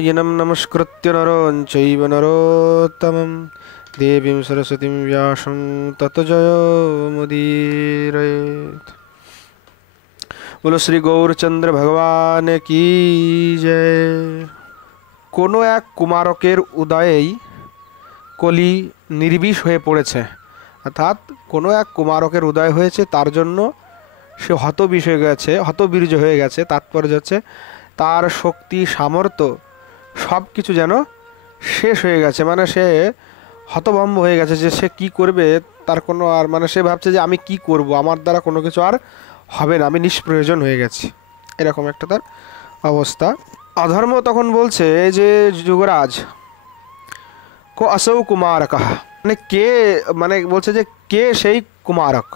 नारायणं नमस्कृत्य नरं चैव नरोत्तमं देवीं सरस्वतीं व्यासं ततो जयमुदीरयेत्। बोलो श्री गौरचंद्र भगवान की जय। কোনো এক কুমারকের উদয়েই কলি নির্বিষ হয়ে পড়েছে, অর্থাৎ কোনো এক কুমারকের উদয় হয়েছে, তার জন্য সে হতবিষ হয়ে গেছে, হতবীর্য হয়ে গেছে। তাৎপর্য হচ্ছে তার শক্তি সামর্থ্য সব কিছু যেন শেষ হয়ে গেছে, মানে সে হতভম্ব হয়ে গেছে যে সে কি করবে, তার কোনো আর মানে সে ভাবছে যে আমি কি করব, আমার দ্বারা কোনো কিছু আর হবে না, আমি নিষ্প্রয়োজন হয়ে গেছি, এরকম একটা তার অবস্থা। অধর্ম তখন বলছে যে যুবরাজ কো আসৌ কুমারক, মানে কে, মানে বলছে যে কে সেই কুমারক।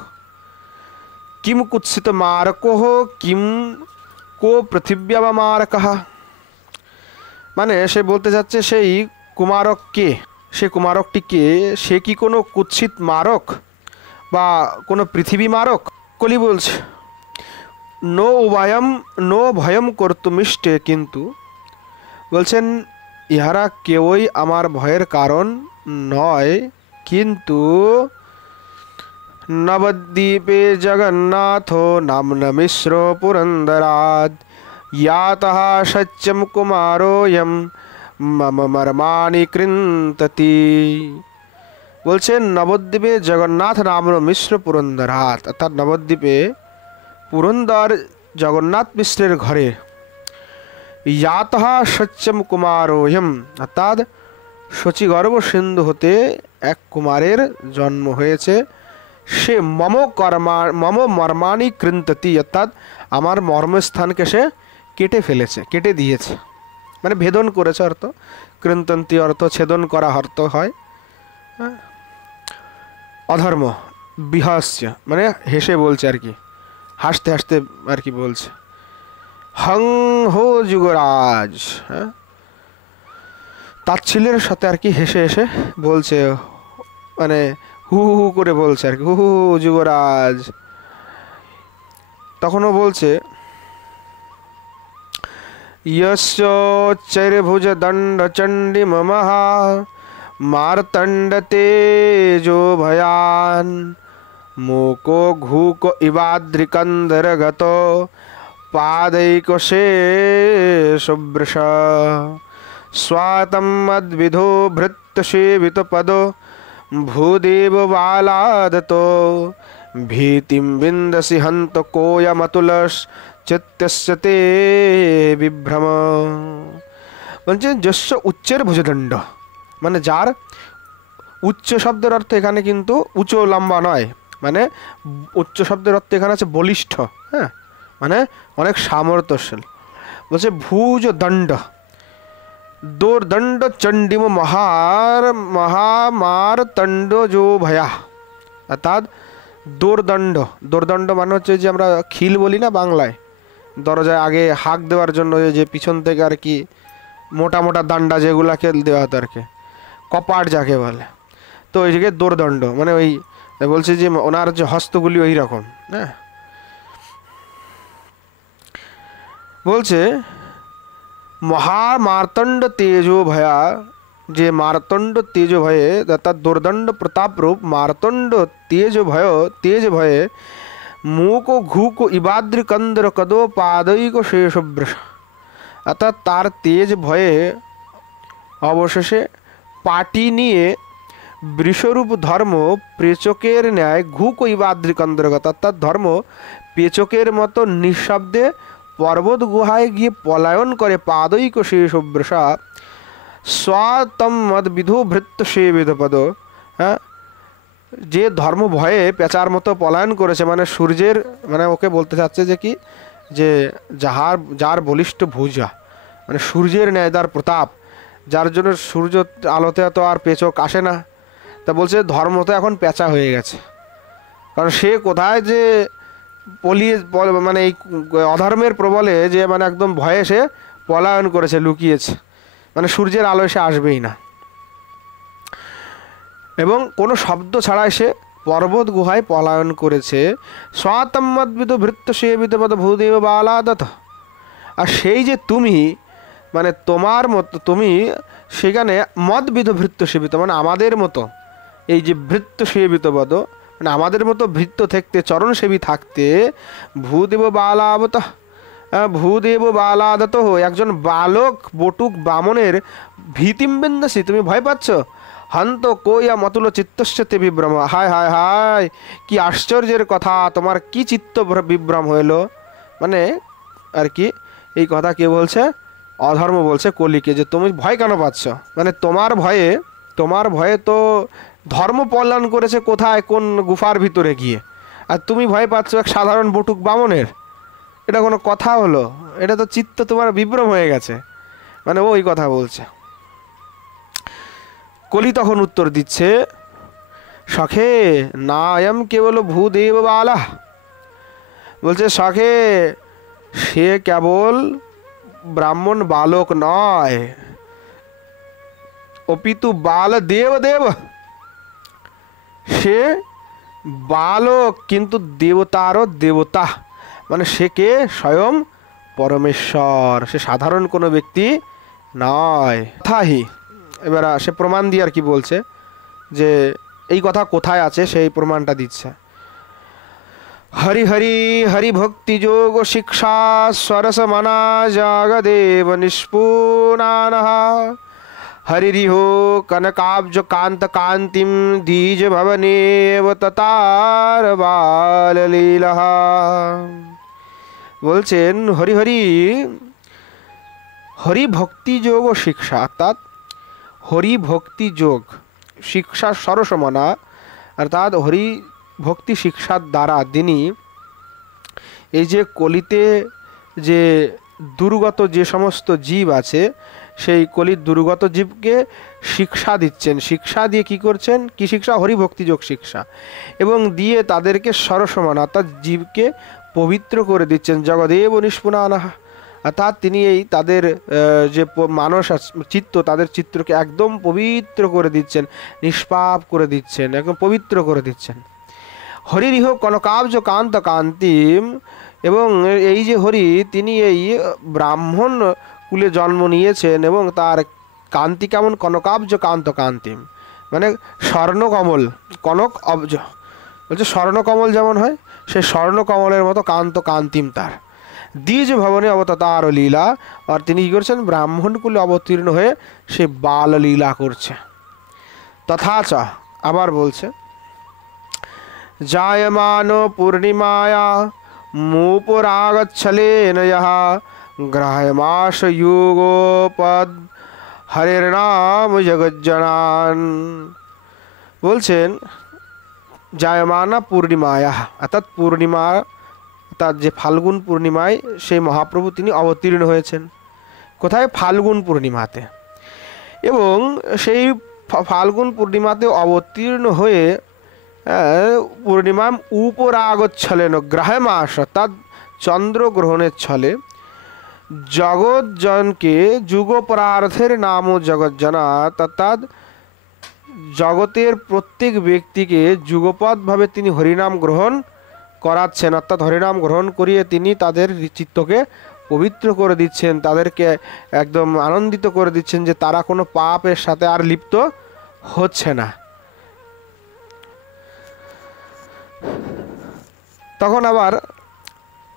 কিম কুৎসিত মারকো কিম কো পৃথিব্যাবা মারক, মানে সে বলতে চাচ্ছে সেই কুমারক কে, সে কুমারকটি কে, সে কি কোনো কুৎসিত মারক বা কোনো পৃথিবী মারক। কলি বলছে নো উভয়ম নো ভয়ম কর্তুমিষ্টে, কিন্তু বলছেন ইহারা কেউই আমার ভয়ের কারণ নয়, কিন্তু নবদ্বীপে জগন্নাথ নামনা মিশ্র পুরন্দরাদ ইয়াতঃ সত্যম কুমারোয়ম মম মর্মাণি কৃন্ততি। বলছেন নবদ্বীপে জগন্নাথ নামনা মিশ্র পুরন্দরাত, অর্থাৎ নবদ্বীপে পুরন্দর জগন্নাথ মিশ্রের ঘরে ইয়াতঃ সত্যম কুমারোয়ম, অর্থাৎ শচীগর্ভ সিন্ধু হতে এক কুমারের জন্ম হয়েছে, সে মম মর্মাণি কৃন্ততি, অর্থাৎ আমার মর্মস্থানকে সে কেটে ফেলেছে, কেটে দিয়েছে, মানে ভেদন করেছে, অর্থ কৃন্তন্তি অর্থ ছেদন করা অর্থ হয়। অধর্ম বিহাস্য মানে হেসে বলছে আর কি, হাসতে হাসতে আর কি বলছে হং হো যুগরাজ, হ্যাঁ তাচ্ছিল্যের সাথে আর কি হেসে হেসে বলছে, মানে হু হু করে বলছে আর কি, হু হু যুবরাজ। তখনও বলছে यस्योच्चैर्भुज दंड चंडी ममहा मार्तंड तेजो भयान मूको घूको इवाद्रिकंदर गतो पादैको शेषवृष स्वातम मद्विधो भृत्त सेवित पदो भूदेव बालादतो भीतिं विन्दसि हन्त कोयमतुलस् चित्तस्य ते विभ्रम। বলছে যস্য উচ্চের ভুজদণ্ড, মানে যার, উচ্চ শব্দের অর্থ এখানে কিন্তু উঁচু লম্বা নয়, মানে উচ্চ শব্দের অর্থ এখানে আছে বলিষ্ঠ, হ্যাঁ মানে অনেক সামর্থ্যশীল। বলছে ভুজ দণ্ড দোর্দণ্ড চণ্ডিম মহামারতণ্ড যো ভয়া, অর্থাৎ দোর্দণ্ড, দোর্দণ্ড মানে হচ্ছে যে আমরা খিল বলি না বাংলায়, দরজায় আগে হাঁক দেওয়ার জন্য যে পিছন থেকে আর কি মোটা মোটা দান্ডা যেগুলাকে দেওয়া হতো আর কি, কপাট যাকে বলে, তো ওইদিকে দোর্দণ্ড মানে ওই বলছে যে ওনার যে হস্তগুলি ওই রকম। হ্যাঁ বলছে মহামার্তণ্ড তেজো ভয়া, যে মার্তণ্ড তেজ ভয়ে, অর্থাৎ দুর্দণ্ড প্রতাপ রূপ মার্তণ্ড তেজ ভয়ে মুখ ঘুক ইবাদ্রিকন্দর কদো পাদৈক শেষবৃষ, অর্থাৎ তার তেজ ভয়ে অবশেষে পাটি নিয়ে বৃষরূপ ধর্ম প্রেচকের ন্যায় ঘুক ইবাদ্রিকন্দরগত, অর্থাৎ ধর্ম পেচকের মতো নিঃশব্দে পর্বত গুহায় গিয়ে পলায়ন করে পাদৈক শেষবৃষা স্বাতম মদ্বিধু ভৃত্ত সেবিত পদ। হ্যাঁ যে ধর্ম ভয়ে পেঁচার মতো পলায়ন করেছে, মানে সূর্যের, মানে ওকে বলতে চাচ্ছে যে কি, যে যার বলিষ্ঠ ভুজা, মানে সূর্যের ন্যায় তার প্রতাপ, যার জন্য সূর্য আলোতে তো আর পেচক আসে না, তা বলছে ধর্ম তো এখন পেঁচা হয়ে গেছে, কারণ সে কোথায় যে পলিয়ে, মানে এই অধর্মের প্রবলে যে মানে একদম ভয়ে সে পলায়ন করেছে, লুকিয়েছে, মানে সূর্যের আলো এসে আসবেই না, এবং কোনো শব্দ ছাড়াই সে পর্বত গুহায় পলায়ন করেছে। স্বাতম্মদ্বিত ভৃত্ত সেবিত পদ ভূদেব বালাদত, আর সেই যে তুমি মানে তোমার মতো তুমি সেখানে মদবিধ ভৃত্য সেবিত, মানে আমাদের মতো এই যে ভৃত্য সেবিত বদ, মানে আমাদের মতো ভৃত্য থাকতে, চরণ সেবী থাকতে, ভূদেব বালাবত ভূদেব বালাদত, একজন বালক বটুক বামনের ভীতিম বিন্দাসী, তুমি ভয় পাচ্ছ। হন্ত কইয়া মতুল চিত্তস্যতে বিভ্রম, হায় হায় হায় কি আশ্চর্যের কথা, তোমার কি চিত্ত বিভ্রম হইল। মানে আর কি এই কথা কে বলছে? অধর্ম বলছে কলিকে, যে তুমি ভয় কেন পাচ্ছ, মানে তোমার ভয়ে তো ধর্ম পলায়ন করেছে কোথায়, কোন গুফার ভিতরে গিয়ে, আর তুমি ভয় পাচ্ছ এক সাধারণ বটুক বামনের। এটা কোনো কথা হলো? এটা তো চিত্ত তোমার বিভ্রম হয়ে গেছে। মানে ওই কথা বলছে। কলি তখন উত্তর দিচ্ছে, সখে নায়ম কেবল ভূদেব বালা, বলছে সখে সে কেবল ব্রাহ্মণ বালক নয়, অপিতু বাল দেব দেব, সে বালক কিন্তু দেবতারও দেবতা, মানে সে কে? স্বয়ং পরমেশ্বর, সে সাধারণ কোনো ব্যক্তি নয়। থাহি এবার সে প্রমাণ দিয়ে আর কি বলছে যে এই কথা কোথায় আছে, সেই প্রমাণটা দিচ্ছে। হরি হরি হরি ভক্তি যোগ শিক্ষা সরস মনা জগদেব নিষ্পুনানঃ, হরিরিহো কনকাব্জ কান্ত কান্তিম দ্বিজ ভবনেব ততার বাললীলঃ। বলছেন হরি হরি হরি ভক্তি যোগ ও শিক্ষা, অর্থাৎ হরি ভক্তি যোগ শিক্ষা সরসমনা, অর্থাৎ হরি ভক্তি শিক্ষার দ্বারা তিনি এই যে কলিতে যে দুর্গত যে সমস্ত জীব আছে, সেই কলির দুর্গত জীবকে শিক্ষা দিচ্ছেন। শিক্ষা দিয়ে কি করছেন? কি শিক্ষা? হরিভক্তিযোগ শিক্ষা, এবং দিয়ে তাদেরকে সরসমান অর্থাৎ জীবকে পবিত্র করে দিচ্ছেন। জগদেব নিষ্পুনানহা, অর্থাৎ তিনি এই তাদের যে মানস চিত্ত, তাদের চিত্রকে একদম পবিত্র করে দিচ্ছেন, নিষ্পাপ করে দিচ্ছেন, একদম পবিত্র করে দিচ্ছেন। হরিরিহ কনকাব্জ কান্ত কান্তিম, এবং এই যে হরি তিনি এই ব্রাহ্মণ কুলে জন্ম নিয়েছেন, এবং তার কান্তি কেমন? কনকাব্জ কান্ত কান্তিম, মানে স্বর্ণকমল, কনক অব্জ বলছে স্বর্ণকমল যেমন হয়, সেই স্বর্ণকমলের মতো কান্ত কান্তিম তার। দ্বিজ ভবনে অবতার লীলা, আর তিনি কী করছেন? ব্রাহ্মণ কুলে অবতীর্ণ হয়ে সে বাল লীলা করছে। তথাচ আবার বলছে, জায়মান পূর্ণিমায়া মুপরাগচ্ছলেন ইহ গ্রাহ্যমাস যুগোপদ হরির্নাম জগজ্জনান। বলছেন জায়মানা পূর্ণিমায়া, অর্থাৎ পূর্ণিমা, অর্থাৎ যে ফাল্গুন পূর্ণিমায় সেই মহাপ্রভু তিনি অবতীর্ণ হয়েছেন। কোথায়? ফাল্গুন পূর্ণিমাতে। এবং সেই ফাল্গুন পূর্ণিমাতে অবতীর্ণ হয়ে পূর্ণিমা উপরাগচ্ছলেন গ্রাহ্যমাস, অর্থাৎ চন্দ্রগ্রহণের ছলে জগৎজনকে যুগপরার্থের নাম ও জগজ্জনাত, অর্থাৎ জগতের প্রত্যেক ব্যক্তিকে যুগপৎভাবে তিনি হরিনাম গ্রহণ করাচ্ছেন, অর্থাৎ হরিনাম গ্রহণ করিয়ে তিনি তাদের চিত্তকে পবিত্র করে দিচ্ছেন, তাদেরকে একদম আনন্দিত করে দিচ্ছেন যে তারা কোনো পাপের সাথে আর লিপ্ত হচ্ছে না। তখন আবার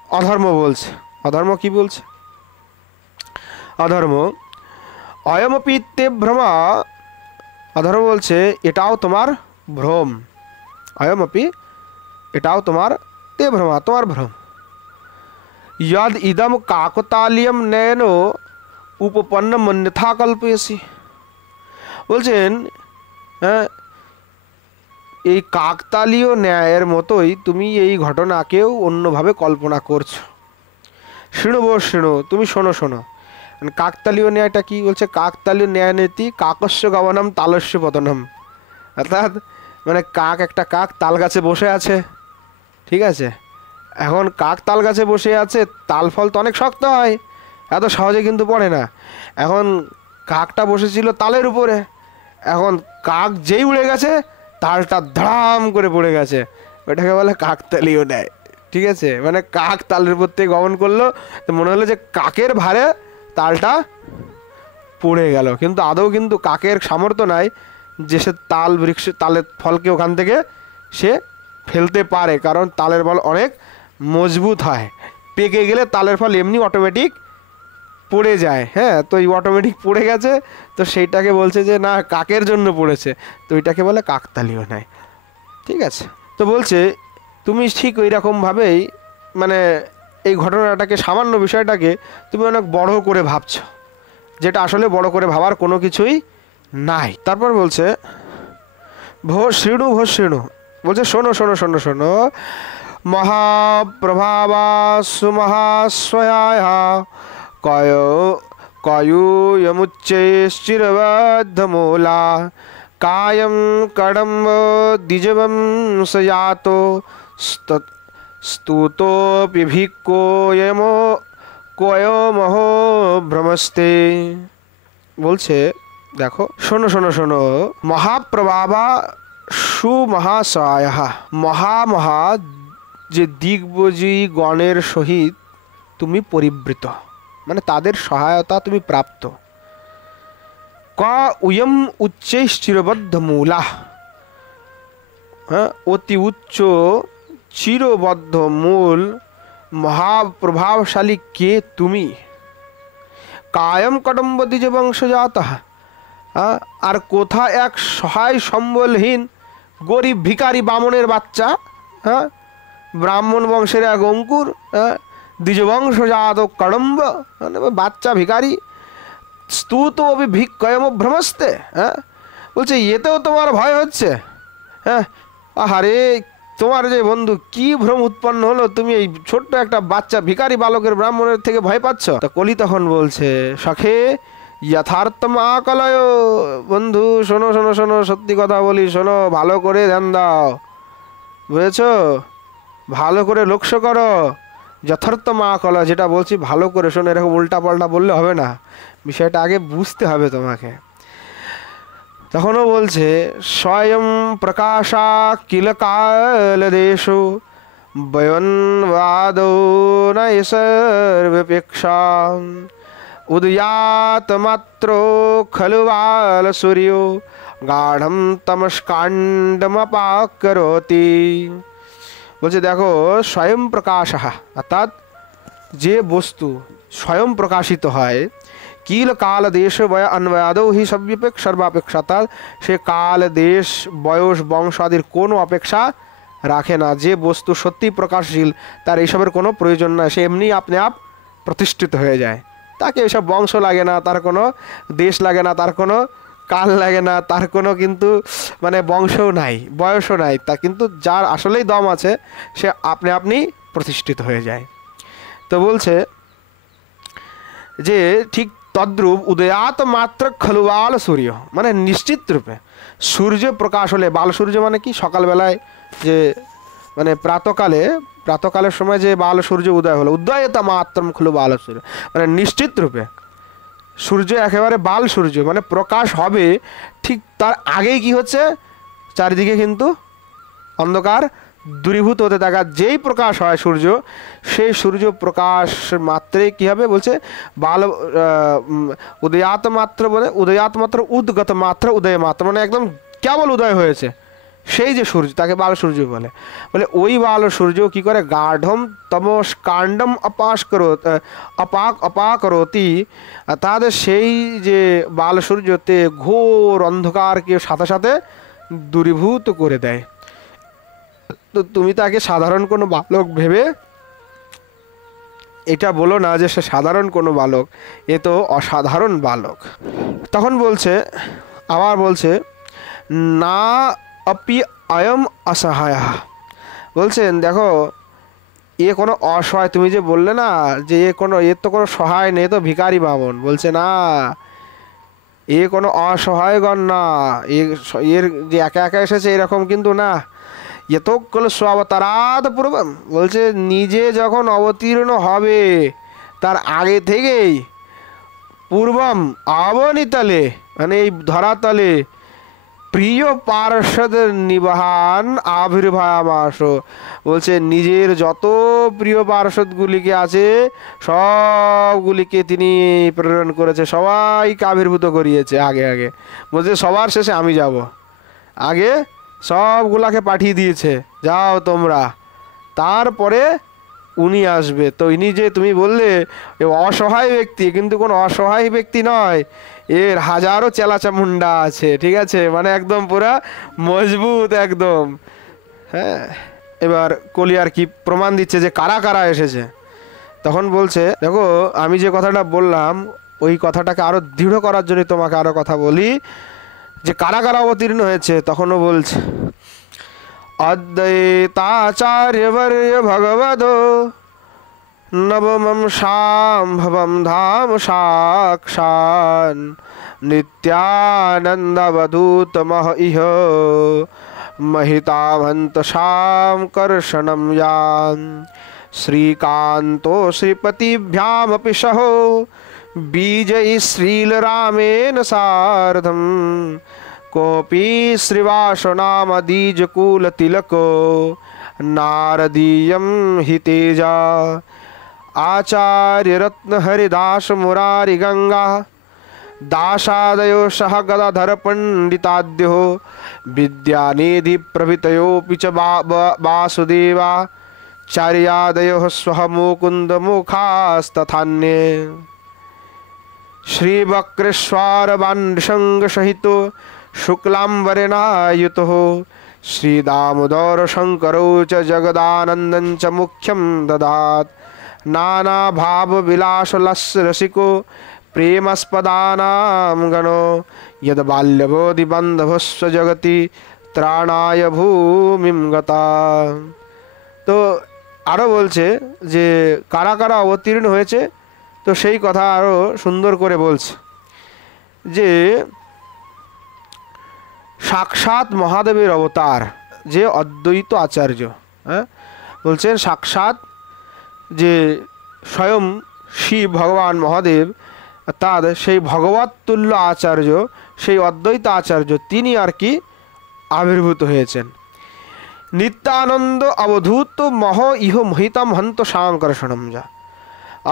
অধর্ম বলছে। অধর্ম কি বলছে? অধর্ম অয়মপি তে ভ্রমা, অধর্ম বলছে এটাও তোমার ভ্রম। অয়মপি, এটাও তোমার তে ভ্রমা, তোমার ভ্রম। यद इदम काकतालीयम नयनो উপপন্ন মন্যথা কল্পয়সি। বলছেন হ্যাঁ, এই কাকতালীয় ন্যায়ের মতোই তুমি এই ঘটনাকেও অন্যভাবে কল্পনা করছো। শৃণু, তুমি শোনো শোনো। কাকতালীয় ন্যায়টা কি বলছে? কাকতালীয় ন্যায় নীতি কাকস্য গমনম তালস্য পতনম, অর্থাৎ মানে কাক, একটা কাক তাল গাছে বসে আছে, ঠিক আছে? এখন কাক তাল গাছে বসে আছে, তাল ফল তো অনেক শক্ত হয়, এত সহজে কিন্তু পড়ে না। এখন কাকটা বসেছিল তালের উপরে, এখন কাক যেই উড়ে গেছে তালটা ধাম করে পড়ে গেছে, ওটাকে বলে কাকতালীয় ন্যায়, ঠিক আছে? মানে কাক তালের উপর থেকে গমন করলো, তো মনে হলো যে কাকের ভারে তালটা পড়ে গেল, কিন্তু আদৌ কিন্তু কাকের সামর্থ্য নাই যে সে তালের ফলকে ওখান থেকে সে ফেলতে পারে, কারণ তালের ফল অনেক মজবুত হয়, পেকে গেলে তালের ফল এমনি অটোমেটিক পড়ে যায়। হ্যাঁ, তো এই অটোমেটিক পড়ে গেছে, তো সেইটাকে বলছে যে না কাকের জন্য পড়েছে, তো এটাকে বলে কাকতালীয় ন্যায়। ঠিক আছে, তো বলছে তুমি ঠিক ওই রকমভাবেই মানে এই ঘটনাটাকে, সামান্য বিষয়টাকে তুমি অনেক বড় করে ভাবছো, যেটা আসলে বড় করে ভাবার কোনো কিছুই নাই। তারপর বলছে ভো শৃণু, বলছে শোনো শোনো শোনো শোনো, মহাপ্রভাবা সুমহাস্বয়া কয়ুয়মুচ্চৈশ্চিরবদ্ধমূলা কায়ম কডম্ব দ্বিজবংশজাতো স্তূতোऽপিভিক্কোয়মো কয়োমহো ভ্রমস্তে। বলছে দেখো শোনো শোনো শোনো, মহাপ্রভাবা সুমহাশয়া, মহা যে দিগ্বজয়ী গণের সহিত তুমি পরিবৃত, মানে তাদের সহায়তা তুমি প্রাপ্ত। ক উয়ম উচ্চৈশ্চিরবদ্ধ মূলা, হ্যাঁ অতি উচ্চ চিরবদ্ধ মূল মহাপ্রভাবশালী কে তুমি। কায়ম কদম্ব দ্বিজ বংশজাত, আর কোথা এক সহায় সম্বলহীন গরিব ভিখারি বামনের বাচ্চা, হ্যাঁ ব্রাহ্মণ বংশের এক অঙ্কুর, হ্যাঁ দ্বিজবংশজাত কড়ম্ব মানে বাচ্চা ভিখারি, স্তুত অভিভিক্কয়ম ভ্রমস্তে, হ্যাঁ বলছে এতেও তোমার ভয় হচ্ছে। হ্যাঁ আহারে তোমার যে বন্ধু কি ভ্রম উৎপন্ন হলো, তুমি এই ছোট্ট একটা বাচ্চা ভিখারি বালকের ব্রাহ্মণের থেকে ভয় পাচ্ছ। তো কলি তখন বলছে সখে যথার্থম আকলয়, বন্ধু শোনো শোনো শোনো, সত্যি কথা বলি শোনো, ভালো করে ধ্যান দাও, বুঝেছ, ভালো করে লক্ষ্য করো। যথার্থ মা কলা, যেটা বলছি ভালো করে শোনো, এরকম উল্টা পাল্টা বললে হবে না, বিষয়টা আগে বুঝতে হবে তোমাকে। তখনও বলছে স্বয়ং প্রকাশা কিল কাল দেশো বয়ন্বাদো নয় সর্বপেক্ষা উদয়াত মাত্র খলু বাল সূর্য গাঢ়ম তমস্কাণ্ডমপাকরোতি। বলছে দেখো স্বয়ং প্রকাশ, অর্থাৎ যে বস্তু স্বয়ং প্রকাশিত হয়, কিল কাল দেশ বয় অন্বয়াদৌ হি সর্বাপেক্ষা, অর্থাৎ সে কাল দেশ বয়স বংশ আদির কোনো অপেক্ষা রাখে না। যে বস্তু সত্যি প্রকাশশীল তার এইসবের কোনো প্রয়োজন না, সে এমনি আপনি আপ প্রতিষ্ঠিত হয়ে যায়, তাকে এসব বংশ লাগে না, তার কোনো দেশ লাগে না, তার কোনো কাল লাগে না, তার কোনো কিন্তু মানে বংশও নাই বয়সও নাই, তা কিন্তু যার আসলেই দম আছে সে আপনি প্রতিষ্ঠিত হয়ে যায়। তো বলছে যে ঠিক তদ্রূপ উদয়াত মাত্র খলু বাল সূর্য, মানে নিশ্চিত রূপে সূর্য প্রকাশ হলে, বাল সূর্য মানে কি সকালবেলায় যে মানে প্রাতকালের সময় যে বাল সূর্য উদয় হলো, উদয়ত মাত্র খলু বাল সূর্য, মানে নিশ্চিত রূপে সূর্য একেবারে বাল সূর্য মানে প্রকাশ হবে, ঠিক তার আগেই কি হচ্ছে চারিদিকে কিন্তু অন্ধকার দূরীভূত হতে থাকা। যেই প্রকাশ হয় সূর্য, সেই সূর্য প্রকাশ মাত্রেই কী হবে, বলছে বাল উদয়াত মাত্র, বলে উদয়াত মাত্র উদ্গত মাত্র উদয় মাত্র, মানে একদম কেবল উদয় হয়েছে সেই যে সূর্য, তাকে বাল সূর্য বলে। বলে ওই বাল সূর্য কি করে গাঢ়ম তমস কাণ্ডম অপাকরতি, অর্থাৎ সেই যে বাল সূর্যতে ঘোর অন্ধকারকে সাথে সাথে দূরীভূত করে দেয়। তো তুমি তাকে সাধারণ কোনো বালক ভেবে এটা বলো না যে সে সাধারণ কোনো বালক, এ তো অসাধারণ বালক। তখন বলছে আবার বলছে না অপি অয়ম অসহায়, বলছেন দেখো এ কোনো অসহায়, তুমি যে বললে না যে এর তো কোনো সহায় নেই, তো ভিখারি বামন, বলছে না এ কোনো অসহায়গণ না, এর যে একা একা এসেছে এরকম কিন্তু না। ইয়তোকল স্বাবতারাদ পূর্বম, বলছে নিজে যখন অবতীর্ণ হবে তার আগে থেকেই পূর্বম অবনীতলে, মানে এই ধরাতলে প্রিয় পার্ষদ নিবাহান আবির্ভাবাস, বলছে নিজের যত প্রিয় পার্ষদগুলিকে আছে সবগুলিকে তিনি প্রেরণ করেছে, সবাইকে আবির্ভূত করিয়েছে আগে আগে। বলছে সবার শেষে আমি যাব, আগে সবগুলাকে পাঠিয়ে দিয়েছে যাও তোমরা, তারপরে উনি আসবে। তো ইনি যে তুমি বললে অসহায় ব্যক্তি, কিন্তু কোনো অসহায় ব্যক্তি নয়, এর হাজারো চেলাচামুন্ডা আছে, ঠিক আছে, মানে একদম পুরা মজবুত একদম। হ্যাঁ, এবার কলি আর কি প্রমাণ দিচ্ছে যে কারা কারা এসেছে। তখন বলছে দেখো আমি যে কথাটা বললাম ওই কথাটাকে আরো দৃঢ় করার জন্য তোমাকে আরো কথা বলি যে কারা কারা অবতীর্ণ হয়েছে। তখনও বলছে অদ্বৈতাচার্যবর্য ভগবদ নবমম শাম্ভবম ধাম সাক্ষাৎ নিত্যানন্দবধূতমহ ইহ महिताभंत शाम कर्षणम यान श्रीकांतो श्रीपतिभ्यामपि सहो बीजै श्रील रामेण सार्धम कोपि श्रीवासो नाम दीजकूल तिलको नारदीयम हि तेजा आचार्य रत्न हरिदास मुरारी गंगा दासादयो सह गदाधर पंडिताद्यो विद्यानिधि प्रभृतयोऽपि च वासुदेवा चार्यादयो स्वः मुकुन्द मुखास्तथान्ये श्रीवक्रेश्वर बांडसंग सहितो शुक्लांबरेणायुतो श्रीदामोदर शंकरो च जगदानन्दं च मुख्यं ददात् नाना भाव विलास रसिको प्रेमस्पदानां गणो यद बाल्यबोधि बंधवस्व जगति ত্রাণায় ভূমিম গতা। তো আরও বলছে যে কারা কারা অবতীর্ণ হয়েছে, তো সেই কথা আরও সুন্দর করে বলছে যে সাক্ষাৎ মহাদেবের অবতার যে অদ্বৈত আচার্য, হ্যাঁ বলছেন সাক্ষাৎ যে স্বয়ং শিব ভগবান মহাদেব তার সেই ভগবত তুল্য আচার্য সেই অদ্বৈত আচার্য তিনি আর কি আবির্ভূত হয়েছেন। নিত্যানন্দ অবধূত মহ ইহ মহিতম হন্ত সাংকর্ষণম যা,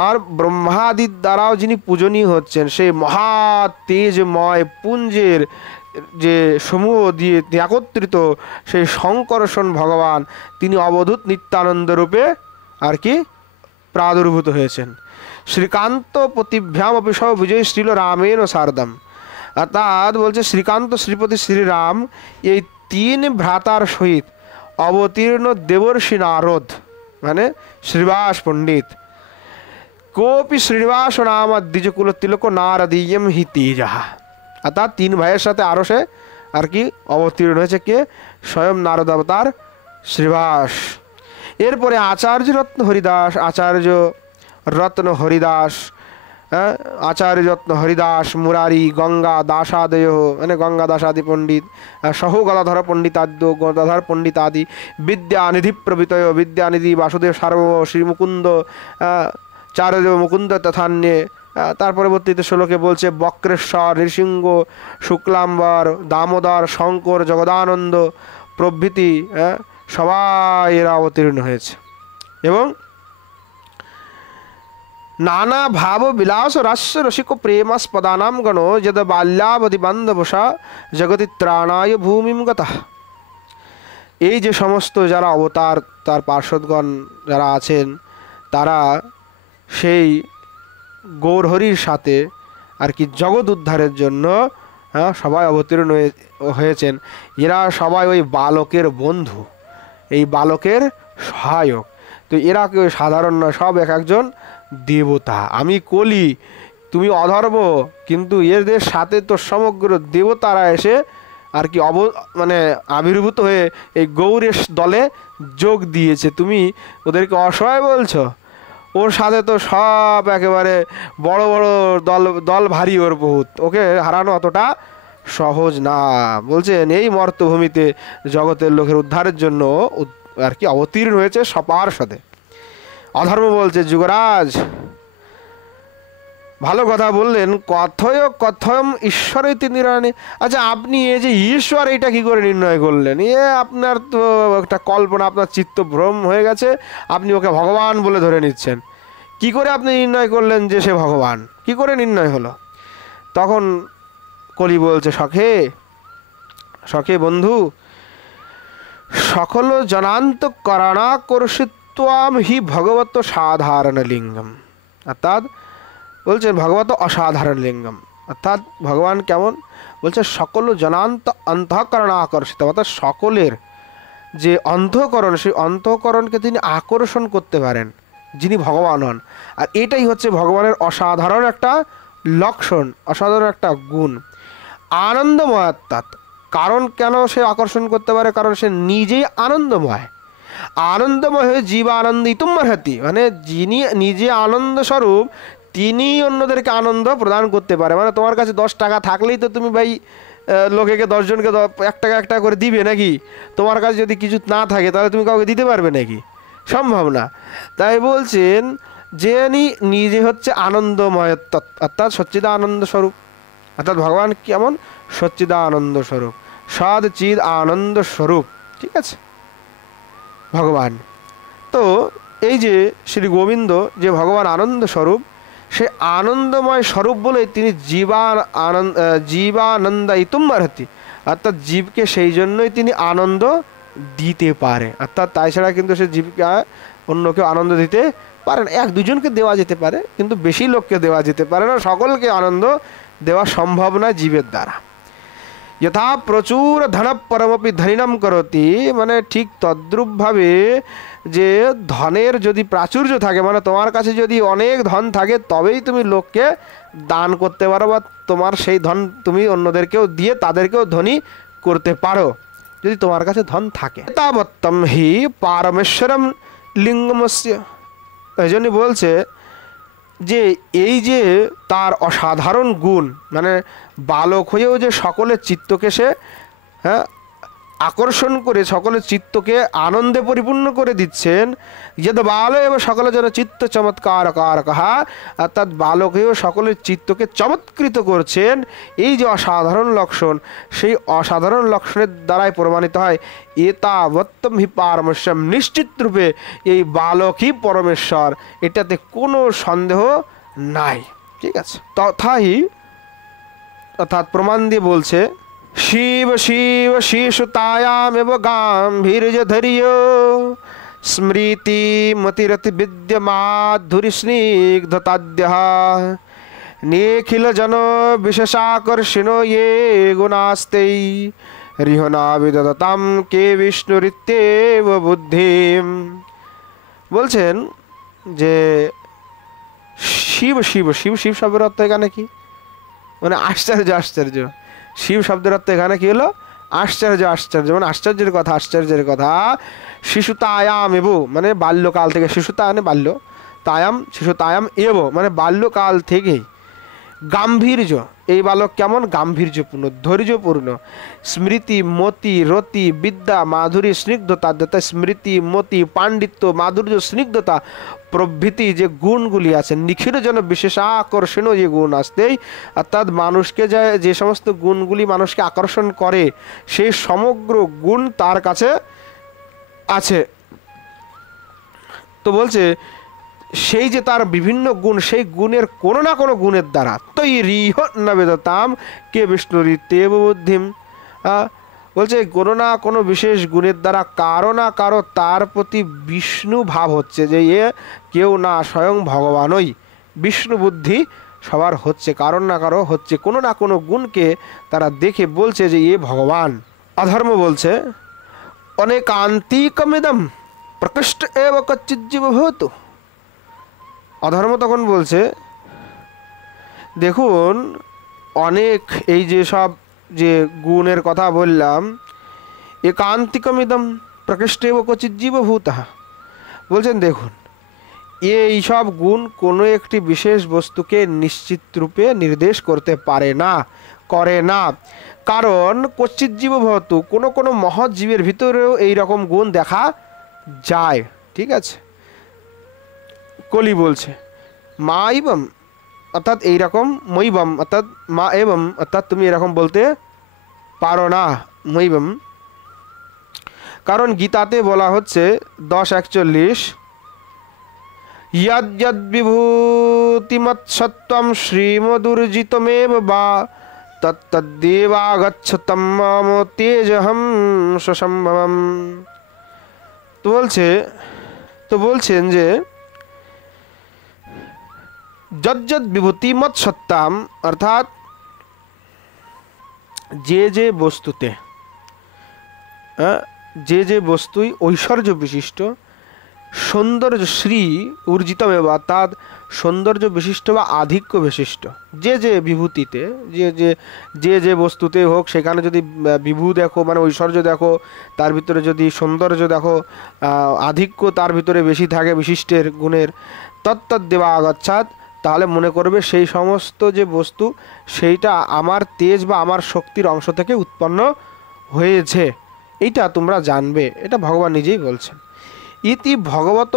আর ব্রহ্মাদির দ্বারাও যিনি পূজনীয় হচ্ছেন সেই মহা তেজময় পুঞ্জের যে সমূহ দিয়ে একত্রিত সেই শঙ্কর্ষণ ভগবান তিনি অবধূত নিত্যানন্দ রূপে আর কি প্রাদুর্ভূত হয়েছেন। শ্রীকান্ত প্রতিভ্যাম অপিসহ বিজয় শ্রীল রামেন সারদম, অর্থাৎ বলছে শ্রীকান্ত শ্রীপতি শ্রীরাম এই তিন ভ্রাতার সহিত অবতীর্ণ দেবর্ষি নারদ মানে শ্রীবাস পণ্ডিত কোপি শ্রীনিবাস নাম দ্বিজকুল তিলক নারদীয়ম হি তেজা, অর্থাৎ তিন ভাইয়ের সাথে আরও সে আর কি অবতীর্ণ হয়েছে কে স্বয়ং নারদ অবতার শ্রীবাস। এরপরে আচার্য রত্ন হরিদাস, আচার্য রত্ন হরিদাস, আচার্য রত্ন হরিদাস মুরারি গঙ্গা দাসাদয় মানে গঙ্গা দাসাদি পণ্ডিত সহ গদাধর পণ্ডিতাদ্য গদাধর পণ্ডিতাদি বিদ্যানিধি প্রভৃতয় বিদ্যানিধি বাসুদেব সার্বভৌম শ্রী মুকুন্দ চারদেব মুকুন্দ তথান্যে। তার পরবর্তীতে শ্লোকে বলছে বক্রেশ্বর নৃসিংহ শুক্লাম্বর দামোদর শঙ্কর জগদানন্দ প্রভৃতি সবাই এরা অবতীর্ণ হয়েছে। এবং নানা ভাব বিলাস রাস্য রসিক প্রেমাস্পদানাম গণ যদ বাল্যাবধি বান্ধবসা জগতি ত্রাণায় ভূমিম গতা। এই যে সমস্ত যারা অবতার তার পার্শ্বদগণ যারা আছেন তারা সেই গৌরহরির সাথে আর কি জগৎ উদ্ধারের জন্য সবাই অবতীর্ণ হয়েছেন। এরা সবাই ওই বালকের বন্ধু, এই বালকের সহায়ক। তো এরা কেউ সাধারণ নয়, সব এক একজন দেবতা। আমি কলি, তুমি অধর্ম, কিন্তু এদের সাথে তো সমগ্র দেবতারা এসে আর কি মানে আবির্ভূত হয়ে এই গৌরের দলে যোগ দিয়েছে। তুমি ওদেরকে অসহায় বলছো? ওর সাথে তো সব একেবারে বড় বড় দল ভারী, ওর বহুত, ওকে হারানো অতটা সহজ না। বলছেন এই মর্তভূমিতে জগতের লোকের উদ্ধারের জন্য আর কি অবতীর্ণ হয়েছে সপার সাথে। অধর্ম বলছে যুবরাজ ভালো কথা বললেন, কথয় কথম ঈশ্বরেতি নিরানে। আচ্ছা, আপনি এই যে ঈশ্বর এটা কি করে নির্ণয় করলেন? আপনার তো একটা কল্পনা, আপনার চিত্তভ্রম হয়ে গেছে, আপনি ওকে ভগবান বলে ধরে নিচ্ছেন। কি করে আপনি নির্ণয় করলেন যে সে ভগবান? কি করে নির্ণয় হলো? তখন কলি বলছে, সখে সখে বন্ধু, সকল জনান্ত করণাকর্ষিত্বাম হি ভগবত সাধারণ লিঙ্গম। অর্থাৎ বলছে ভগবত অসাধারণ লিঙ্গম। অর্থাৎ ভগবান কেমন? বলছে সকল জনান্ত অন্তঃকরণ আকর্ষিত, অর্থাৎ সকলের যে অন্তঃকরণ, সেই অন্তঃকরণকে তিনি আকর্ষণ করতে পারেন, যিনি ভগবান হন। আর এটাই হচ্ছে ভগবানের অসাধারণ একটা লক্ষণ, অসাধারণ একটা গুণ। আনন্দময়, অর্থাৎ কারণ কেন সে আকর্ষণ করতে পারে? কারণ সে নিজেই আনন্দময়। আনন্দময় হয়ে জীব আনন্দিতুম অর্হতি, মানে যিনি নিজে আনন্দ স্বরূপ, তিনি অন্যদেরকে আনন্দ প্রদান করতে পারে। মানে তোমার কাছে 10 টাকা থাকলেই তো তুমি ভাই লোকেকে 10 জনকে 1 টাকা করে দিবে নাকি? তোমার কাছে যদি কিছু না থাকে তাহলে তুমি কাউকে দিতে পারবে নাকি? সম্ভব না। তাই বলছেন যে নিজে হচ্ছে আনন্দময়, অর্থাৎ সচ্চিদানন্দ স্বরূপ। অর্থাৎ ভগবান কেমন? সচ্চিদানন্দ স্বরূপ, সদ চিদ আনন্দ স্বরূপ। ঠিক আছে, ভগবান। তো এই যে শ্রী গোবিন্দ যে ভগবান আনন্দ স্বরূপ, সে আনন্দময় স্বরূপ বলে তিনি জীবানন্দায়িতুম অর্হতি, অর্থাৎ জীবকে সেই জন্যই তিনি আনন্দ দিতে পারে। অর্থাৎ তাই ছাড়া কিন্তু সে জীবকে অন্য কেউ আনন্দ দিতে পারে না। 1-2 জনকে দেওয়া যেতে পারে, কিন্তু বেশি লোককে দেওয়া যেতে পারে না, সকলকে আনন্দ দেওয়া সম্ভব নয় জীবের দ্বারা। যথা প্রচুর ধন পরমপি ধনিনম করতি, মানে ঠিক তদ্রূপভাবে যে ধনের যদি প্রাচুর্য থাকে, মানে তোমার কাছে যদি অনেক ধন থাকে তবেই তুমি লোককে দান করতে পারো, বা তোমার সেই ধন তুমি অন্যদেরকেও দিয়ে তাদেরকেও ধনী করতে পারো, যদি তোমার কাছে ধন থাকে। তাবত্তম হি পারমেশ্বরম লিঙ্গমস্য। এই জন্যই বলছে যে এই যে তার অসাধারণ গুণ, মানে বালক হয়েও যে সকলের চিত্তকে সে আকর্ষণ করে সকলের চিত্তকে আনন্দে পরিপূর্ণ করে দিচ্ছেন। যদ বালক এবং সকলের যেন চিত্ত চমৎকার কাহা, অর্থাৎ বালক হয়েও সকলের চিত্তকে চমৎকৃত করছেন। এই যে অসাধারণ লক্ষণ, সেই অসাধারণ লক্ষণের দ্বারাই প্রমাণিত হয় এতাবত্তম হি পারমেশ্বর, নিশ্চিত রূপে এই বালকই পরমেশ্বর, এটাতে কোনো সন্দেহ নাই। ঠিক আছে, তথাহি অর্থাৎ প্রমাণ দিয়ে বলছে, শিব শিব শিশুতায়ামেব গাম্ভীর্য ধৈর্য স্মৃতি মতিরতি বিদ্যমাধুরী স্নিগ্ধতাদ্য নিখিল জন বিশেষাকর্ষিণো ये গুণাস্তে রিহনা বিদতাম কে বিষ্ণুরিত্যেব বুদ্ধিম। বলছেন যে শিব শিব শিব শিব শব্দের অর্থ এখানে কি? মানে আশ্চর্য আশ্চর্য। শিব শব্দের অর্থ এখানে কি হলো? আশ্চর্য আশ্চর্য, মানে আশ্চর্যের কথা, আশ্চর্যের কথা। শিশুতায়াম এব, মানে বাল্যকাল থেকে, শিশুতা মানে বাল্য, তায়াম শিশুতায়াম এব মানে বাল্যকাল থেকেই। গাম্ভীর্য, এই বালক কেমন? গাম্ভীর্যপূর্ণ, ধৈর্যপূর্ণ। স্মৃতি মতি রতি বিদ্যা মাধুরী স্নিগ্ধতা, স্মৃতি মতি পাণ্ডিত্য মাধুর্য স্নিগ্ধতা প্রভৃতি যে গুণগুলি আছে, নিখিল যেন বিশেষ আকর্ষণ যে গুণ আসতেই, অর্থাৎ মানুষকে যে সমস্ত গুণগুলি মানুষকে আকর্ষণ করে, সেই সমগ্র গুণ তার কাছে আছে। তো বলছে সেই যে তার বিভিন্ন গুণ, সেই গুণের কোনো না কোনো গুণের দ্বারা তৈরিহ নবেদতাম কে বিষ্ণুরিত্যেব বুদ্ধিম। বলছে কোনো না কোনো বিশেষ গুণের দ্বারা কারো না কারো তার প্রতি বিষ্ণু ভাব হচ্ছে, যে এ কেউ না স্বয়ং ভগবানই, বিষ্ণু বুদ্ধি সবার হচ্ছে, কারণ না কারো হচ্ছে, কোনো না কোনো গুণকে তারা দেখে বলছে যে এ ভগবান। অধর্ম বলছে অনেকান্তিকমিদম প্রকৃষ্ট এব কচ্চিজ্জীব ভূতু। অধর্ম তখন বলছে দেখুন অনেক এই যে সব যে গুণের কথা বললাম, একান্তিকমিদম প্রকৃষ্টে এব কচিজ্জীব ভূত, বলছেন দেখুন এই সব গুণ কোনো একটি বিশেষ বস্তুকে নিশ্চিত রূপে নির্দেশ করতে পারে না, করে না। কারণ কচ্চিজ্জীব ভূতু, কোনো কোনো মহৎ জীবের ভিতরেও এই রকম গুণ দেখা যায়। ঠিক আছে, কলি বলছে মা ইবম অর্থাৎ এইরকম মৈবম অর্থাৎ মা এবং অর্থাৎ তুমি এরকম বলতে পারো না মৈবম। কারণ গীতাতে বলা হচ্ছে 10:41 यद् यद् विभूतिमत्सत्त्वं श्रीमदुर्जितमेव वा तत्तद्देवागच्छतं मम तेजहं स्वसंभवम। तो বলছেন যে যদ যদ বিভূতিমৎ সত্তাম অর্থাৎ যে বস্তুতে যে বস্তুই ঐশ্বর্য বিশিষ্ট সৌন্দর্য শ্রী ঊর্জিতম অর্থাৎ সৌন্দর্য বিশিষ্ট বা আধিক্য বিশিষ্ট যে বিভূতিতে যে বস্তুতে হোক সেখানে যদি বিভূ দেখো মানে ঐশ্বর্য দেখো, তার ভিতরে যদি সৌন্দর্য দেখো, আধিক্য তার ভিতরে বেশি থাকে বিশিষ্টের গুণের, তত্তদ্দেবা আগচ্ছাৎ তাহলে মনে করবে সেই সমস্ত যে বস্তু সেইটা আমার তেজ বা আমার শক্তির অংশ থেকে উৎপন্ন হয়েছে, এইটা তোমরা জানবে। এটা ভগবান নিজেই বলছেন। ইতি ভগবত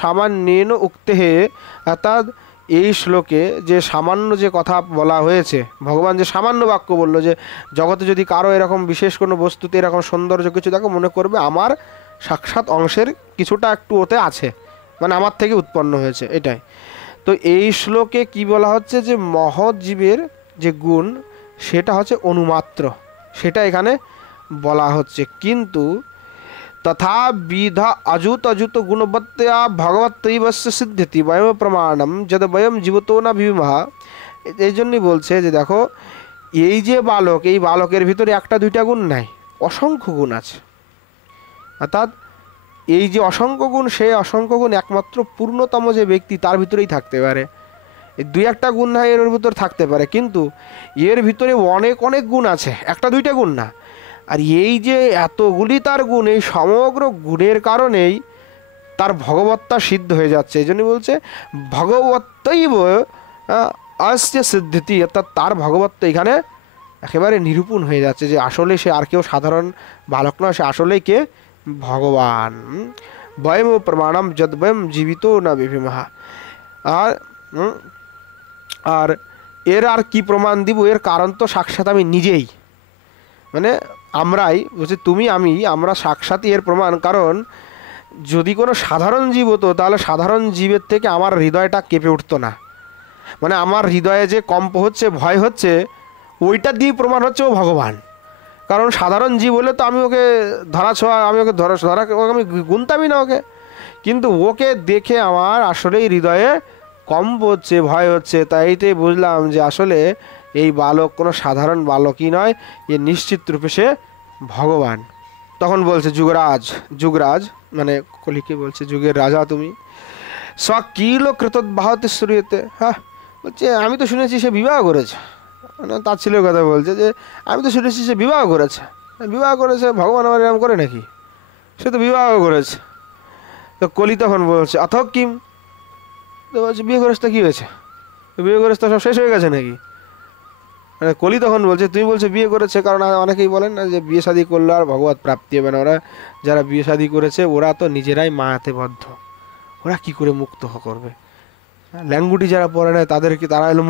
সামান্যেন উক্তেহে অর্থাৎ এই শ্লোকে যে সামান্য যে কথা বলা হয়েছে, ভগবান যে সামান্য বাক্য বললো যে জগতে যদি কারো এরকম বিশেষ কোনো বস্তুতে এরকম সৌন্দর্য কিছু দেখো মনে করবে আমার সাক্ষাৎ অংশের কিছুটা একটু ওতে আছে, মানে আমার থেকে উৎপন্ন হয়েছে, এটাই। তো এই শ্লোকে কি বলা হচ্ছে যে মহৎ জীবের যে গুণ সেটা হচ্ছে অনুমাত্র, সেটা এখানে বলা হচ্ছে। কিন্তু तथा विध अजूत अजूत गुणवत्तया भगवत्तैवस्य सिद्ध्यति वयम प्रमाणम यद वयम जीवतो न भीमः। এই জন্যই বলছে যে দেখো এই যে বালক, এই বালকের ভিতরে একটা দুইটা গুণ নাই, অসংখ্য গুণ আছে। অর্থাৎ এই যে অসংখ্য গুণ, সেই অসংখ্য গুণ একমাত্র পূর্ণতম যে ব্যক্তি তার ভিতরেই থাকতে পারে। এই দুই একটা গুণ না এর ভিতর থাকতে পারে, কিন্তু এর ভিতরে অনেক অনেক গুণ আছে, একটা দুইটা গুণ না। আর এই যে এতগুলি তার গুণ, এই সমগ্র গুণের কারণেই তার ভগবত্তা সিদ্ধ হয়ে যাচ্ছে। এই জন্য বলছে ভগবত্তৈব অস্য সিদ্ধিতি, অর্থাৎ তার ভগবত্তা এখানে একেবারে নিরূপণ হয়ে যাচ্ছে যে আসলে সে আর কেউ সাধারণ বালক নয়, সে আসলেই কে ভগবান। বয়ম প্রমাণম যদ বয়ম জীবিত না বিভীমহা। আর এর আর কি প্রমাণ দিব, এর কারণ তো সাক্ষাৎ আমি নিজেই, মানে আমরাই বলছি তুমি আমি, আমরা সাক্ষাৎই এর প্রমাণ। কারণ যদি কোনো সাধারণ জীব হতো তাহলে সাধারণ জীবের থেকে আমার হৃদয়টা কেঁপে উঠতো না, মানে আমার হৃদয়ে যে কম্প হচ্ছে, ভয় হচ্ছে, ওইটা দিয়ে প্রমাণ হচ্ছে ও ভগবান। কারণ সাধারণ জীব হলে তো আমি ওকে আমি ওকে ধরা আমি গুনতামই না ওকে, কিন্তু ওকে দেখে আমার আসলেই হৃদয়ে কম্প হচ্ছে, ভয় হচ্ছে। তাইতে বুঝলাম যে আসলে এই বালক কোনো সাধারণ বালকই নয়, এ নিশ্চিত রূপে সে ভগবান। তখন বলছে যুগরাজ মানে কলিকে বলছে যুগের রাজা তুমি, স্বকিল কৃতোদ্বাহতে শ্রুয়েতে। হ্যাঁ বলছে আমি তো শুনেছি সে বিবাহ করেছে, মানে তার ছেলের কথা বলছে যে আমি তো শুনেছি সে বিবাহ করেছে। ভগবান আমার এরকম করে নাকি, সে তো বিবাহ করেছে। তো কলি তখন বলছে অথক কিম, তো বলছে বিয়ে করেছে তো কী হয়েছে, বিয়ে করেছে তো সব শেষ হয়ে গেছে নাকি। মানে কলি তখন বলছে তুমি বলছো বিয়ে করেছে, কারণ অনেকেই বলেন না যে বিয়ে শাদী করলে আর ভগবত প্রাপ্তি হবে না। ওরা যারা বিয়ে শাদী করেছে ওরা তো নিজেরাই মায়াতে বদ্ধ, ওরা কি করে মুক্ত করবে। ল্যাঙ্গুটি যারা পড়ে না তাদেরকে তারা এলো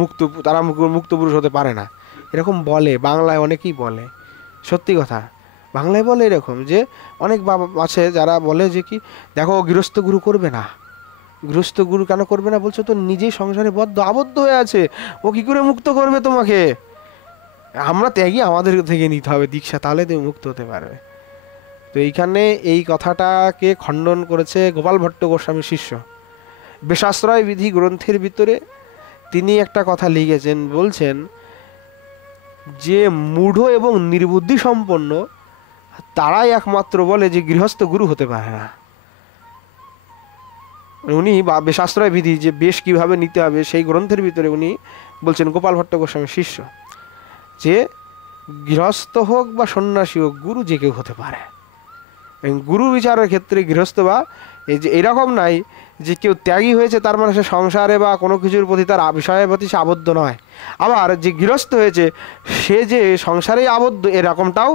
মুক্ত পুরুষ হতে পারে না, এরকম বলে বাংলায় অনেকেই বলে। সত্যি কথা, বাংলায় বলে এরকম যে অনেক বাবা আছে যারা বলে যে কি দেখো গৃহস্থ গুরু করবে না। গৃহস্থ গুরু কেন করবে না বলছো, তো নিজেই সংসারে আবদ্ধ হয়ে আছে, ও কি করে মুক্ত করবে তোমাকে। আমরা ত্যাগী, আমাদের থেকে নিতে হবে দীক্ষা, তাহলে তুমি মুক্ত হতে পারবে। তো এইখানে এই কথাটাকে খণ্ডন করেছে গোপাল ভট্ট গোস্বামীর শিষ্য। বেশাশ্রয় বিধি গ্রন্থের ভিতরে তিনি একটা কথা লিখেছেন, বলছেন যে মূঢ় এবং নির্বুদ্ধি সম্পন্ন তারাই একমাত্র বলে যে গৃহস্থ গুরু হতে পারে না। উনি বা বেশাশ্রয় বিধি যে বেশ কিভাবে নিতে হবে সেই গ্রন্থের ভিতরে উনি বলছেন, গোপাল ভট্ট গোস্বামীর শিষ্য, যে গৃহস্থ হোক বা সন্ন্যাসী হোক গুরু যে কেউ হতে পারে। গুরু বিচারের ক্ষেত্রে গৃহস্থ বা এই যে এরকম নাই যে কেউ ত্যাগী হয়েছে তার মানে সে সংসারে বা কোনো কিছুর প্রতি তার বিষয়ের প্রতি সে আবদ্ধ নয়, আবার যে গৃহস্থ হয়েছে সে যে সংসারেই আবদ্ধ এরকমটাও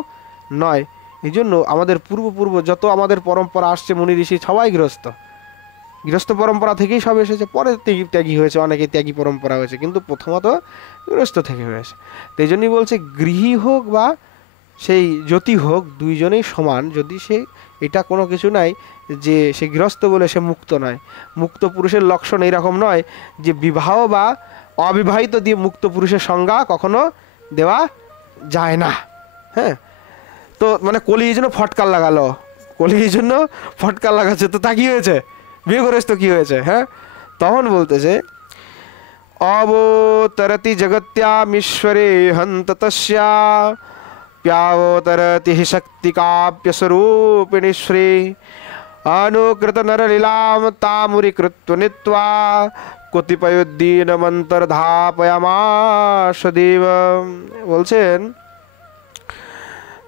নয়। এই জন্য আমাদের পূর্ব যত আমাদের পরম্পরা আসছে মুনি ঋষি সবাই গৃহস্থ, গৃহস্থ পরম্পরা থেকেই সব এসেছে, পরে ত্যাগী হয়েছে, অনেকে ত্যাগী পরম্পরা হয়েছে, কিন্তু প্রথমত গৃহস্থ থেকে হয়েছে। তো এই জন্যই বলছে গৃহী হোক বা সেই জ্যোতি হোক, দুইজনেই সমান। যদি সে এটা কোনো কিছু নাই যে সে গৃহস্থ বলে সে মুক্ত নয়। মুক্ত পুরুষের লক্ষণ এইরকম নয় যে বিবাহ বা অবিবাহিত দিয়ে মুক্ত পুরুষের সংজ্ঞা কখনো দেওয়া যায় না। হ্যাঁ, তো মানে কলি এই জন্য ফটকার লাগালো, কলি এই জন্য ফটকার লাগাচ্ছে। তো তা কি হয়েছে, বিয়ে করেছ তো কি হয়েছে? হ্যাঁ, তখন বলতেছে অবতরতি জগত্যামীশ্বরে হন্ত তস্যা প্যাবতরতি হি শক্তি কাপ্য স্বরূপিণী শ্রী অনুকৃত নরলীলাম তামুরীকৃত্য নীত্বা কতিপয়োদ্দীন মন্তর্ধাপয়ামাস দেব। বলছেন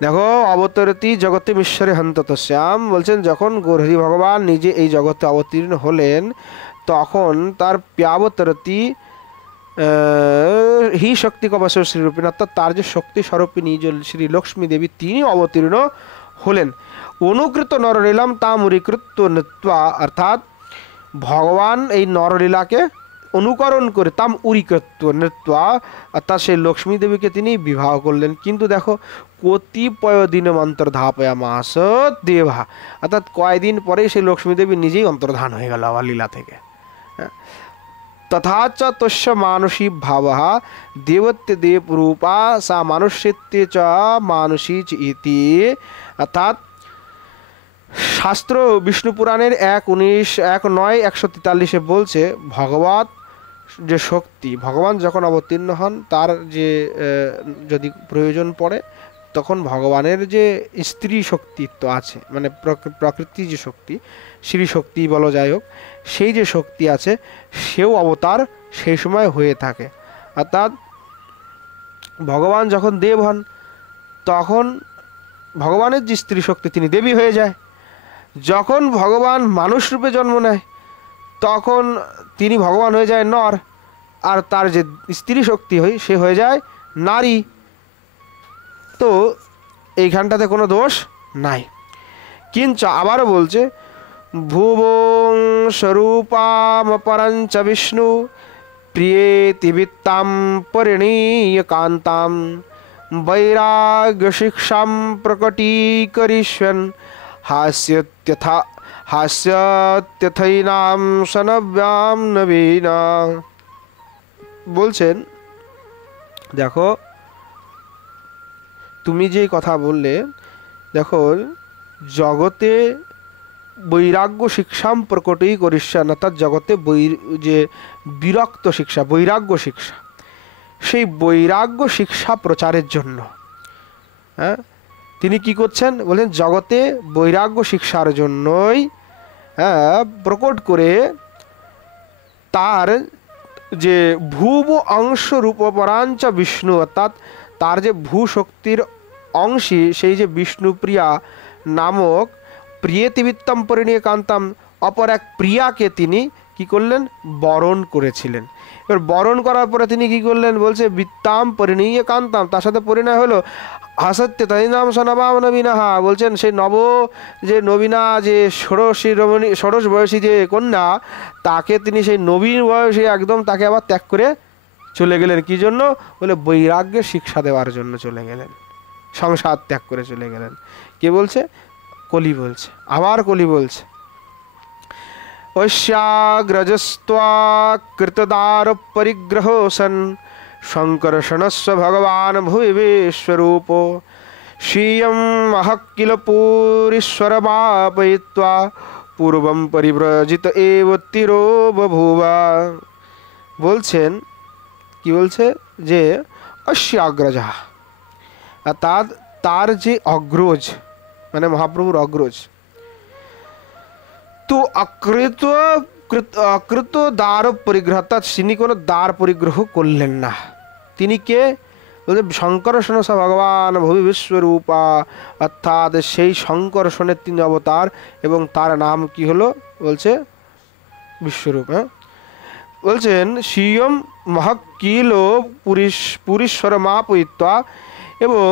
দেখো, অবতরতি জগতে ঈশ্বরে হন্ততশ্যাম, বলছেন যখন গৌরহরি ভগবান নিজে এই জগতে অবতীর্ণ হলেন তখন তার প্যাবতরতি হি শক্তি কবচ শ্রীরূপিণী, অর্থাৎ তার যে শক্তি স্বরূপিণী যে শ্রী লক্ষ্মী দেবী তিনি অবতীর্ণ হলেন। অনুকৃত নরলীলাম তামুরীকৃত্য নৃত্বা, অর্থাৎ ভগবান এই নরলীলাকে অনুকরণ করে তাম উরিকৃত্য নৃত্বা, অর্থাৎ সেই লক্ষ্মী দেবীকে তিনি বিবাহ করলেন। কিন্তু দেখো কতিপয় দিন অন্তর্ধাপয়ামাস দেবা, অর্থাৎ কয়দিন পরেই সেই লক্ষ্মী দেবী নিজেই অন্তর্ধান হয়ে গেল আবার লীলা থেকে। তথা চ তস্য মানসী ভাব দেবত্য দেব রূপা সা মানুষ্যত্বে চ মানসী ইতি। অর্থাৎ শাস্ত্র বিষ্ণু পুরাণের 1:19-143 বলছে ভগবত যে শক্তি, ভগবান যখন অবতীর্ণ হন তার যে যদি প্রয়োজন পড়ে তখন ভগবানের যে স্ত্রী শক্তিত্ব আছে, মানে প্রকৃতি যে শক্তি, শ্রী শক্তি বলো যাই হোক, সেই যে শক্তি আছে সেও অবতার সেই সময় হয়ে থাকে। অর্থাৎ ভগবান যখন দেব হন তখন ভগবানের যে স্ত্রী শক্তি তিনি দেবী হয়ে যায়। যখন ভগবান মানুষ রূপে জন্ম নেয় তখন তিনি ভগবান হয়ে যায় নর, আর তার যে স্ত্রী শক্তি হয় সে হয়ে যায় নারী। তো এইখানটাতে কোনো দোষ নাই। কিন্তু আবারও বলছে ভুবং স্বরূপাম পরঞ্চ বিষ্ণু প্রিয়েতি বিত্তাম পরিণীয় কান্তাম বৈরাগ্য শিক্ষাম প্রকটীকরিষ্যন হাস্যত্যথৈনাম সনব্যাম নবীনা। বলছেন দেখো তুমি যে কথা বললে, দেখো জগতে বৈরাগ্য শিক্ষাম প্রকটই করিষ্যান, অর্থাৎ জগতে যে বিরক্ত শিক্ষা, বৈরাগ্য শিক্ষা, সেই বৈরাগ্য শিক্ষা প্রচারের জন্য হ্যাঁ তিনি কি করছেন বলেন, জগতে বৈরাগ্য শিক্ষার জন্যই প্রকট করে তার যে ভূব অংশ রূপপরাঞ্চ বিষ্ণু, অর্থাৎ তার যে ভূ শক্তির অংশী সেই যে বিষ্ণুপ্রিয়া নামক প্রিয়েতিবিত্তম পরিণীয় কান্তাম, অপর এক প্রিয়াকে তিনি কি করলেন, বরণ করেছিলেন। এবার বরণ করার পরে তিনি কি করলেন বলছে বিত্তাম পরিণীয় কান্তাম, তার সাথে পরিণয় হলো হাসত্য তাই নাম সনবাম নবীনাহা। বলছেন সেই যে নবীনা যে ষোড়শ বয়সী যে কন্যা তাকে তিনি সেই নবীন বয়সে একদম তাকে আবার ত্যাগ করে চলে গেলেন। কি জন্য বলে বৈরাগ্যের শিক্ষা দেওয়ার জন্য চলে গেলেন, সংসার ত্যাগ করে চলে গেলেন। কে বলছে, কলি বলছে। আবার কলি বলছে ঐশ্যাগ্রজস্ত্বা কৃতদার পরিগ্রহ সন শঙ্কর্ষণস্ব ভগবান ভুবি বিশ্বরূপ স্বীয়ম মহকিল পুরীশ্বরমাপয়িত্বা পূর্বম পরিব্রজিত এব তিরো বভূবা। বলছেন কি বলছে যে অশ্যাগ্রজা, অর্থাৎ তার যে অগ্রজ মানে মহাপ্রভুর অগ্রজ, তো অকৃত দ্বার পরিগ্রহ, অর্থাৎ তিনি কোনো দ্বার পরিগ্রহ করলেন না। তিনি কে শঙ্কর্ষণ স ভগবান ভুবি বিশ্বরূপা, অর্থাৎ সেই শঙ্কর্ষণের তিনি অবতার এবং তার নাম কি হলো বলছে বিশ্বরূপ। বলছেন স্বীয়ম মহকিল পুরীশ্বর মাপয়িত্বা, এবং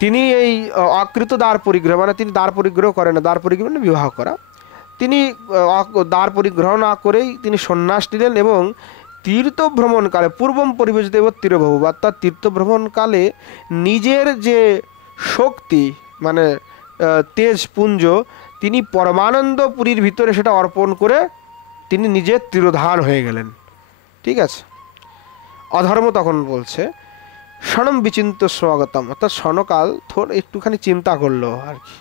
তিনি এই অকৃত দ্বার পরিগ্রহ মানে তিনি দ্বার পরিগ্রহ করেন না, দ্বার পরিগ্রহ মানে বিবাহ করা, তিনি দ্বার পরিগ্রহ না করেই তিনি সন্ন্যাস নিলেন এবং তীর্থ ভ্রমণকালে পূর্বম পরিবেশদেব তীরভব, অর্থাৎ তীর্থ ভ্রমণকালে নিজের যে শক্তি মানে তেজপুঞ্জ তিনি পরমানন্দপুরীর ভিতরে সেটা অর্পণ করে তিনি নিজে তিরোধান হয়ে গেলেন। ঠিক আছে। অধর্ম তখন বলছে ক্ষণম বিচিন্ত স্বাগতম, অর্থাৎ ক্ষণকাল একটুখানি চিন্তা করলো আর কি,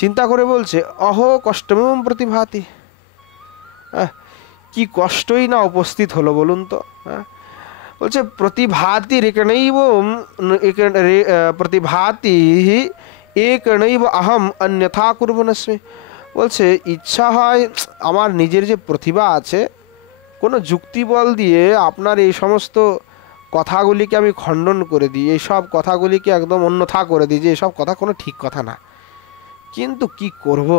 চিন্তা করে বলছে অহো কষ্টমেম প্রতিভাতি, কি কষ্টই না উপস্থিত হলো বলুন তো। বলছে প্রতিভাতি রেকণৈব প্রতিভাতি একনৈব অহম অন্যথা কুর্বন্নস্মি। বলছে ইচ্ছা হয় আমার নিজের যে প্রতিভা আছে কোনো যুক্তিবল দিয়ে আপনার এই সমস্ত কথাগুলিকে আমি খণ্ডন করে দিই, এই সব কথাগুলিকে একদম অন্যথা করে দিই যে এসব কথা কোনো ঠিক কথা না, কিন্তু কি করব,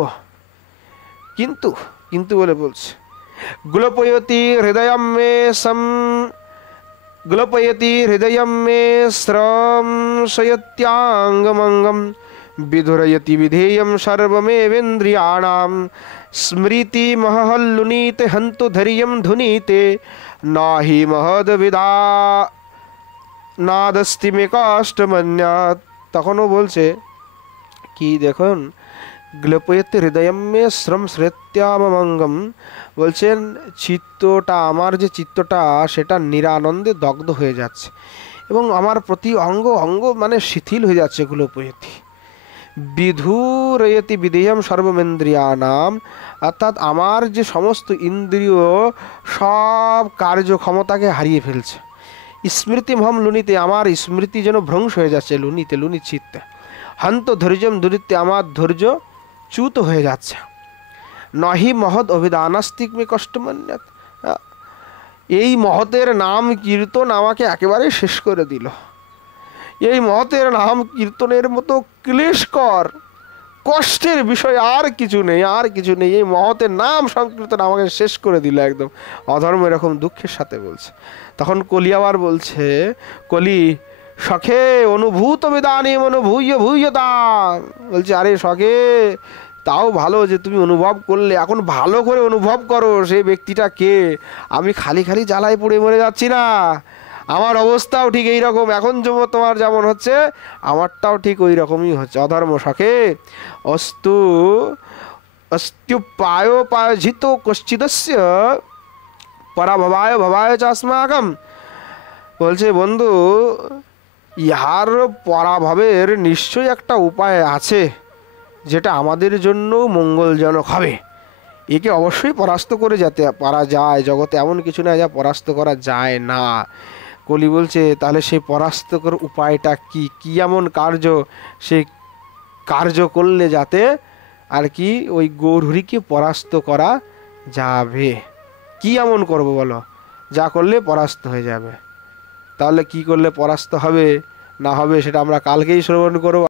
কিন্তু বলে বলছে গ্লোপয়তি হৃদয়ম মে গ্লোপয়তি হৃদয়ম মে শ্রমশয়ত্যাঙ্গমঙ্গম বিধুরয়তি বিধেয়ম সর্বমেবেন্দ্রিয়াণাম স্মৃতি মহল্লুনীতে হন্তু ধৈর্যম ধুনীতে নাহি মহদ্বিদা নাদস্তি মে কাষ্টমন্যাৎ। তখনও বলছে কি দেখুন গ্লোপয়তি হৃদয়ম মে শ্রম শ্রেত্যামঙ্গম, বলছেন চিত্তটা আমার যে চিত্তটা সেটা নিরানন্দে দগ্ধ হয়ে যাচ্ছে এবং আমার প্রতি অঙ্গ অঙ্গ মানে শিথিল হয়ে যাচ্ছে। গ্লোপয়তি বিধুরয়তি বিধেয়ম সর্বমেন্দ্রিয়ানাম, অর্থাৎ আমার যে সমস্ত ইন্দ্রিয় সব কার্যক্ষমতাকে হারিয়ে ফেলছে। স্মৃতি মহম লুনিতে, আমার স্মৃতি যেন ভ্রংশ হয়ে যাচ্ছে, লুনিতে লুনি চিত্তে। হন্ত ধৈর্যম ধরিতে, আমার ধৈর্য চ্যুত হয়ে যাচ্ছে। নহি মহৎ অভিধানাস্তিক মে কষ্টমন্যাৎ, এই মহতের নাম কীর্তন আমাকে একেবারে শেষ করে দিল। এই মহতের নাম কীর্তনের মতো ক্লেশকর কষ্টের বিষয় আর কিছু নেই, আর কিছু নেই। এই মহতের নাম সংকীর্তন আমাকে শেষ করে দিল একদম। অধর্ম এরকম দুঃখের সাথে বলছে। তখন কলি আবার বলছে কলি সখে অনুভূত বিদানীম অনুভূয় ভূয়তাম, বলছে আরে সখে তাও ভালো যে তুমি অনুভব করলে, এখন ভালো করে অনুভব করো সেই ব্যক্তিটা কে। আমি খালি খালি জ্বালায় পড়ে মরে যাচ্ছি না, আমার অবস্থাও ঠিক এই রকম, এখন তোমার যেমন হচ্ছে আমারটাও ঠিক ওই রকমই হচ্ছে। অধর্ম সখে অস্তুপায়োপায়জিত কশ্চিদস্য পরাভবায় ভবায় চাস্মাকম। বলছে বন্ধু ইহার পরাভবের নিশ্চয়ই একটা উপায় আছে যেটা আমাদের জন্য মঙ্গলজনক হবে। একে অবশ্যই পরাস্ত করে যেতে পারা যায়, জগতে এমন কিছু না যা পরাস্ত করা যায় না। কলি বলছে তাহলে সেই পরাস্ত করার উপায়টা কি, কি এমন কার্য সেই কার্য করলে যাতে আর কি ওই গৌরহরিকে পরাস্ত করা যাবে। কি এমন করব বলো যা করলে পরাস্ত হয়ে যাবে? তাহলে কি করলে পরাস্ত হবে না হবে সেটা আমরা কালকেই শ্রবণ করব।